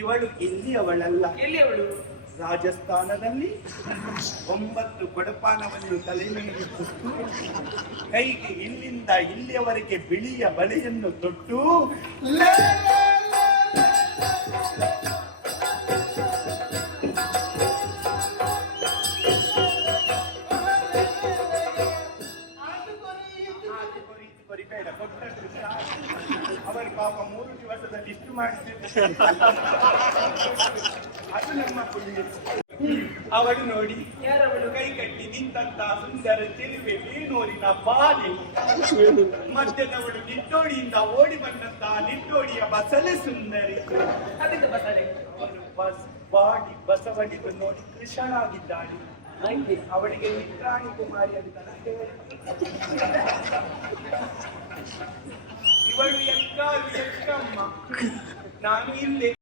ಇವಳು ಇಲ್ಲಿಯವಳಲ್ಲ. ಎಲ್ಲಿಯವಳು? ರಾಜಸ್ಥಾನದಲ್ಲಿ 9 ಕೊಡಪಾನವನ್ನು ತಲೆ ಮೇಲೆ ಕೊಟ್ಟು ಕೈಗೆ ಇಲ್ಲಿಂದ ಇಲ್ಲಿಯವರೆಗೆ ಬಿಳಿಯ ಬಳೆಯನ್ನು ತೊಟ್ಟು ಅವರು ಪಾಪ 3 ದಿವಸದಲ್ಲಿ ಇಷ್ಟು ಮಾಡಿದ್ರು. ಅದು ನಮ್ಮ ಪುಣ್ಯ. ಅವಳು ನೋಡಿ, ಯಾರವಳು ಕೈ ಕಟ್ಟಿ ನಿಂತಹ ಸುಂದರ ಚೆಲುವೆ ಬೇನೂರಿನ ಬಾಲಿ ಮಧ್ಯದವಳು ನಿಟ್ಟೋಡಿಯಿಂದ ಓಡಿ ಬಂದಂತಹ ನಿಟ್ಟೋಡಿಯ ಬಸಳೆ ಸುಂದರಿ. ಅದಕ್ಕೆ ಬಸಳೆ ಅವಳು ಬಾಡಿ ಬಸವಳಿಗೂ ನೋಡಿ ಕೃಷ್ಣನಾಗಿದ್ದಾಳೆ. ಅವಳಿಗೆ ನಿತ್ರಾಣಿ ಕುಮಾರಿ ಅಂತ ಇವಳು ಎಕ್ಕಾರು ಎಕ್ಕಮ್ಮ. ನಾನು ಇಲ್ಲೇ